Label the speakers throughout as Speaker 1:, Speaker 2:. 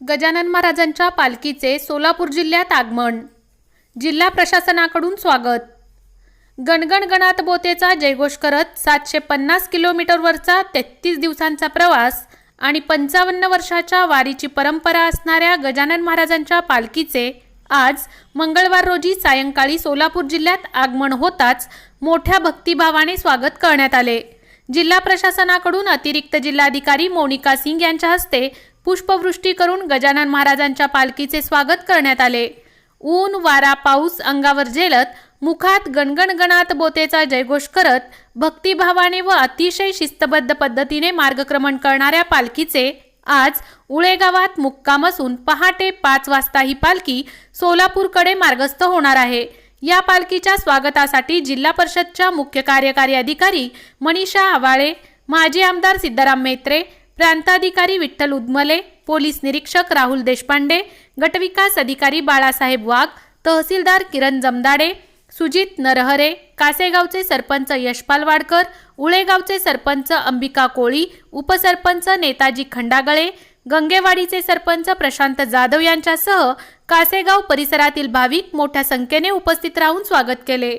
Speaker 1: गजानन महाराजांच्या पालखीचे सोलापूर जिल्ह्यात आगमन. जिल्हा प्रशासनाकडून स्वागत. गणगण गणात बोतेचा जयघोष करत सातशे पन्नास किलोमीटरवरचा तेहतीस दिवसांचा प्रवास आणि पंचावन्न वर्षाच्या वारीची परंपरा असणाऱ्या गजानन महाराजांच्या पालखीचे आज मंगळवार रोजी सायंकाळी सोलापूर जिल्ह्यात आगमन होताच मोठ्या भक्तिभावाने स्वागत करण्यात आले. जिल्हा प्रशासनाकडून अतिरिक्त जिल्हाधिकारी मोनिका सिंग यांच्या हस्ते पुष्पवृष्टी करून गजानन महाराजांच्या पालखीचे स्वागत करण्यात आले. ऊन वारा पाऊस अंगावर झेलत मुखात गणगणगणात बोतेचा जयघोष करत भक्तिभावाने व अतिशय शिस्तबद्ध पद्धतीने मार्गक्रमण करणाऱ्या पालखीचे आज उळे गावात मुक्काम असून पहाटे पाच वाजता ही पालखी सोलापूरकडे मार्गस्थ होणार आहे. या पालखीच्या स्वागतासाठी जिल्हा परिषदच्या मुख्य कार्यकारी अधिकारी मनीषा आवाळे माजी आमदार सिद्धाराम मेत्रे प्रांताधिकारी विठ्ठल उदमले पोलीस निरीक्षक राहुल देशपांडे गटविकास अधिकारी बाळासाहेब वाघ तहसीलदार किरण जमदाडे सुजित नरहरे कासेगावचे सरपंच यशपाल वाडकर उळेगावचे सरपंच अंबिका कोळी उपसरपंच नेताजी खंडागळे गंगेवाडीचे सरपंच प्रशांत जाधव यांच्यासह कासेगाव परिसरातील भाविक मोठ्या संख्येने उपस्थित राहून स्वागत केले.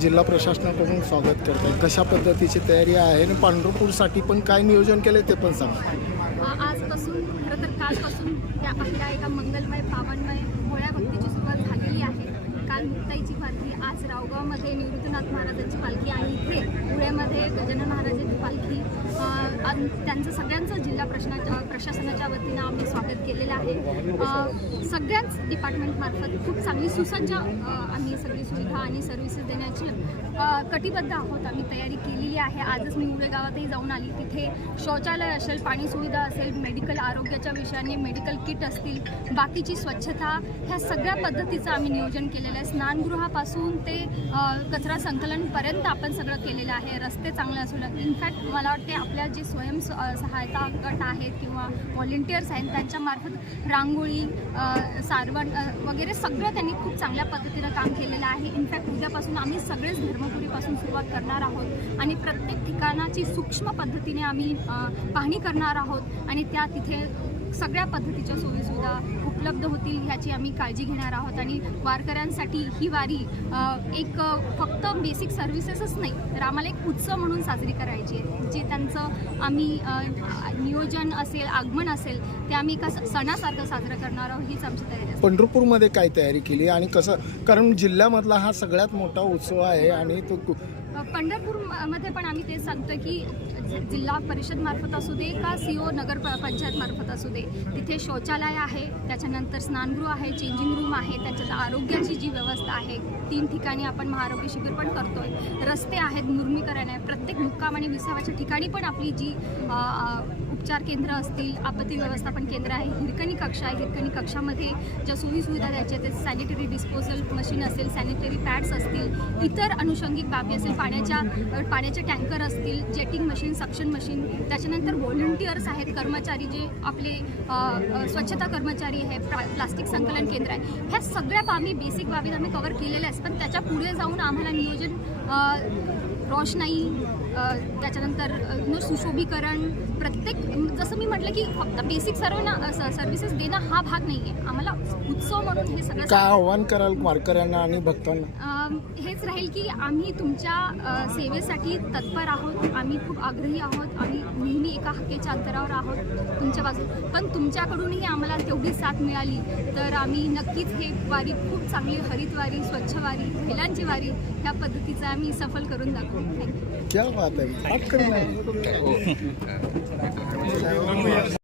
Speaker 2: जिल्हा प्रशासनाकडून स्वागत करतात कशा पद्धतीची तयारी आहे आणि पंढरपूरसाठी पण काय नियोजन केले ते पण सांगा.
Speaker 3: आजपासून कालपासून त्या पहिल्या एका मंगलमय पावनमय भोळ्या भक्तीची सुरुवात झालेली आहे. काल मुक्ताईची पालखी आज रावगावमध्ये निवृत्तीनाथ महाराजांची पालखी आणि इथे धुळ्यामध्ये अ, त्यांचं सगळ्यांचं जिल्हा प्रश्नाच्या प्रशासनाच्या वतीनं आम्ही स्वागत केलेलं आहे. सगळ्याच डिपार्टमेंटमार्फत खूप चांगली सुसज्ज आम्ही सगळी सुविधा आणि सर्व्हिसेस देण्याची कटिबद्ध आहोत. आम्ही तयारी केलेली आहे. आजच मी मुळे गावातही जाऊन आली. तिथे शौचालय असेल पाणी सुविधा असेल मेडिकल आरोग्याच्या विषयाने मेडिकल किट असतील बाकीची स्वच्छता ह्या सगळ्या पद्धतीचं आम्ही नियोजन केलेलं आहे. स्नानगृहापासून ते कचरा संकलनपर्यंत आपण सगळं केलेलं आहे. रस्ते चांगले असू इनफॅक्ट मला वाटते आपल्या जे स्वयं सहायता गट आहेत किंवा व्हॉलेंटियर्स आहेत त्यांच्यामार्फत रांगोळी सारवण वगैरे सगळं त्यांनी खूप चांगल्या पद्धतीनं काम केलेलं आहे. इनफॅक्ट उद्यापासून आम्ही सगळेच धर्मपुरीपासून सुरुवात करणार आहोत आणि प्रत्येक ठिकाणाची सूक्ष्म पद्धतीने आम्ही पाहणी करणार आहोत आणि त्या तिथे सगळ्या पद्धतीच्या सोयीसुविधा उपलब्ध होतील ह्याची आम्ही काळजी घेणार आहोत आणि वारकऱ्यांसाठी ही वारी एक फक्त बेसिक सर्व्हिसेसच नाही तर आम्हाला एक उत्सव म्हणून साजरी करायची आहे. जे त्यांचं आम्ही नियोजन असेल आगमन असेल ते आम्ही एका सणासारखं साजरं करणार आहोत हीच आमची तयारी
Speaker 2: पंढरपूरमध्ये काय तयारी केली आणि कसं कारण जिल्ह्यामधला हा सगळ्यात मोठा उत्सव आहे आणि तो
Speaker 3: पंढरपूरमध्ये पण आम्ही तेच सांगतोय की जिल्हा परिषद मार्फत असू दे का सी ओ नगर प- पंचायत मार्फत असू दे तिथे शौचालय आहे त्याच्यानंतर स्नानगृह आहे चेंजिंग रूम आहे त्याच्यात आरोग्याची जी व्यवस्था आहे तीन ठिकाणी आपण महाआरोग्य शिबिर पण करतोय. रस्ते आहेत मुर्मीकरण आहे प्रत्येक मुक्काम आणि विसावाच्या ठिकाणी पण आपली जी उपचार केंद्र असतील आपत्ती व्यवस्थापन केंद्र आहे हिरकणी कक्षा आहे हिरकणी कक्षामध्ये ज्या सोयीसुविधा द्यायच्या आहेत सॅनिटरी डिस्पोजल मशीन असेल सॅनिटरी पॅड्स असतील इतर अनुषंगिक बाबी असेल पाण्याच्या पाण्याचे टँकर असतील जेटिंग मशीन सक्शन मशीन त्याच्यानंतर व्हॉलंटियर्स आहेत कर्मचारी जे आपले स्वच्छता कर्मचारी आहे प्ला प्लास्टिक संकलन केंद्र आहे. ह्या सगळ्या बाबी बेसिक बाबी आम्ही कव्हर केलेल्या आहेत पण त्याच्या पुढे जाऊन आम्हाला नियोजन रोषणाई त्याच्यानंतर न सुशोभीकरण प्रत्येक जसं मी म्हटलं की फक्त बेसिक सर्व ना सर्व्हिसेस देणं हा भाग नाही आहे आम्हाला उत्सव म्हणून हे सगळं
Speaker 2: काय आव्हान कराल वारकऱ्यांना आणि भक्तांना?
Speaker 3: हेच राहील की आम्ही तुमच्या सेवेसाठी तत्पर आहोत. आम्ही खूप आग्रही आहोत. आम्ही नेहमी एका हक्केच्या अंतरावर आहोत तुमच्या बाजू पण तुमच्याकडूनही आम्हाला तेवढी साथ मिळाली तर आम्ही नक्कीच हे वारी खूप चांगली हरित वारी स्वच्छ वारी महिलांची वारी ह्या पद्धतीचं आम्ही सफल करून दाखवू. थँक्यू
Speaker 2: क्या बात.